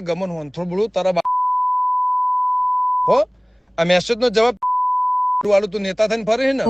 ગમન હોનથોડું તારા હો? આ મેસેજ નો જવાબ વાળું તું નેતા થઈને ફરે ને?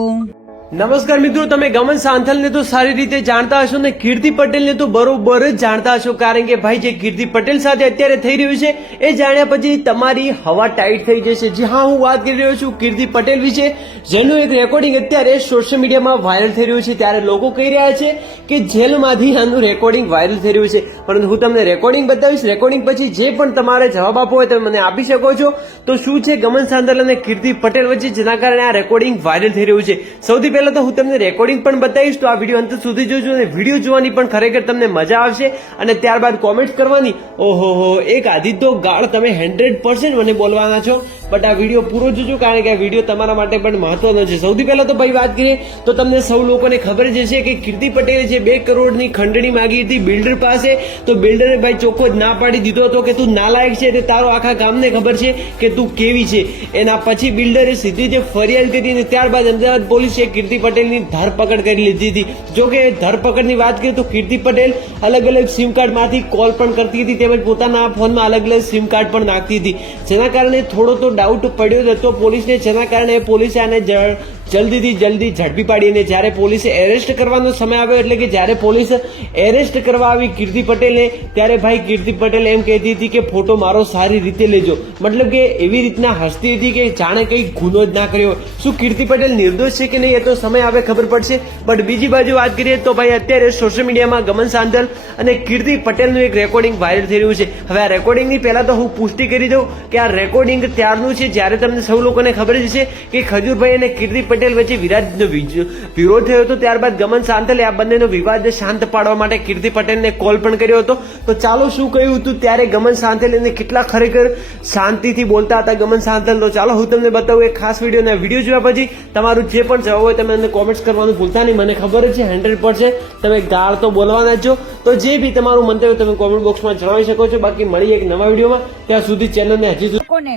નમસ્કાર મિત્રો, તમે ગમન સાંથલને તો સારી રીતે જાણતા હશો ને કીર્તિ પટેલને તો બરોબર જ જાણતા હશો, કારણ કે ભાઈ જે કીર્તિ પટેલ સાથે અત્યારે થઈ રહ્યું છે, એ જાણ્યા પછી તમારી હવા ટાઈટ થઈ જશે. જી હા, હું વાત કરી રહ્યો છું કીર્તિ પટેલ વિશે, જેનું એક રેકોર્ડિંગ અત્યારે સોશિયલ મીડિયામાં વાયરલ થઈ રહ્યું છે. ત્યારે લોકો કહી રહ્યા છે કે જેલમાંથી આનું રેકોર્ડિંગ વાયરલ થઈ રહ્યું છે. પરંતુ હું તમને રેકોર્ડિંગ બતાવીશ. રેકોર્ડિંગ પછી જે પણ તમારે જવાબ આપવો હોય તમે મને આપી શકો છો. તો શું છે ગમન સાંથલ અને કીર્તિ પટેલ વચ્ચે, જેના કારણે આ રેકોર્ડિંગ વાયરલ થઈ રહ્યું છે? સૌથી પહેલા તો હું તમને રેકોર્ડિંગ પણ બતાવીશ, તો આ વીડિયો અંત સુધી જોજો અને વીડિયો જોવાની પણ ખરેખર તમને મજા આવશે. અને ત્યારબાદ કોમેન્ટ કરવાની. ઓહો હો એક આદિત્ય ગાળ તમે હંડ્રેડ પર્સન્ટ મને બોલવાના છો. બટ આ વીડિયો પૂરો જોજો, કારણ કે આ વીડિયો તમારા માટે પણ મહત્વનો છે. સૌથી પહેલા તો ભાઈ વાત કરીએ, તો તમને સૌ લોકોને ખબર જ હશે કે કીર્તિ પટેલે જે બે કરોડની ખંડણી માગી હતી બિલ્ડર પાસે, તો બિલ્ડરે ભાઈ ચોખ્ખો જ ના પાડી દીધો હતો કે તું નાલાયક છે તે તારો આખા ગામને ખબર છે કે તું કેવી છે. એના પછી બિલ્ડરે સીધી જે ફરિયાદ કરી અને ત્યારબાદ અમદાવાદ પોલીસે કીર્તિ પટેલની ધરપકડ કરી લીધી હતી. જો કે ધરપકડની વાત કરીએ તો કીર્તિ પટેલ અલગ અલગ સિમ કાર્ડમાંથી કોલ પણ કરતી હતી તેમજ પોતાના ફોનમાં અલગ અલગ સિમ કાર્ડ પણ નાખતી હતી. જેના કારણે થોડો તો ડાઉટ પડ્યો હતો. પોલીસને જેના કારણે પોલીસે આને જલ્દીથી જલ્દી ઝડપી પાડીને જ્યારે પોલીસે એરેસ્ટ કરવાનો સમય આવ્યો એટલે કે જ્યારે પોલીસ એરેસ્ટ કરવા આવી કીર્તિ પટેલે ત્યારે ભાઈ કીર્તિ પટેલ એમ કહેતી હતી કે ફોટો મારો સારી રીતે લેજો. મતલબ કે એવી રીતના હસતી હતી કે જાણે કંઈ ગુનો જ ના કર્યો શું કીર્તિ પટેલ નિર્દોષ છે કે નહીં એ તો સમય આવે ખબર પડશે. બટ બીજી બાજુ વાત કરીએ તો ભાઈ અત્યારે સોશિયલ મીડિયામાં ગમન સાંધલ અને કીર્તિ પટેલનું એક રેકોર્ડિંગ વાયરલ થઈ રહ્યું છે. હવે આ રેકોર્ડિંગની પહેલાં તો હું પુષ્ટિ કરી દઉં કે આ રેકોર્ડિંગ ત્યારનું છે જ્યારે તમને સૌ લોકોને ખબર જ છે કે ખજૂરભાઈ અને કીર્તિ પટેલ વચ્ચે વિરાજનો વિરોધ થયો હતો. ત્યારબાદ ગમન સાંતલે આ બંનેનો વિવાદ શાંત પાડવા માટે કીર્તિ પટેલને કોલ પણ કર્યો હતો. તો ચાલો શું કહ્યું હતું? ત્યારે ગમન સાંતલ એને કેટલા ખરેખર શાંતિથી બોલતા હતા ગમન સાંતલ તો ચાલો હું તમને બતાવું એક ખાસ વીડિયો ને વીડિયો જોયા પછી તમારું જે પણ જવાબ હોય તમે એને કોમેન્ટ્સ કરવાનું ભૂલતા નહીં. મને ખબર છે હંડ્રેડ પર્સન્ટ તમે ગાળ તો બોલવાના જ છો. તો જે બી તમારું મંતવ્ય તમે કોમેન્ટ બોક્સમાં જણાવી શકો છો. બાકી મળી એક નવા વિડીયોમાં ત્યાં સુધી ચેનલને હજી કોને?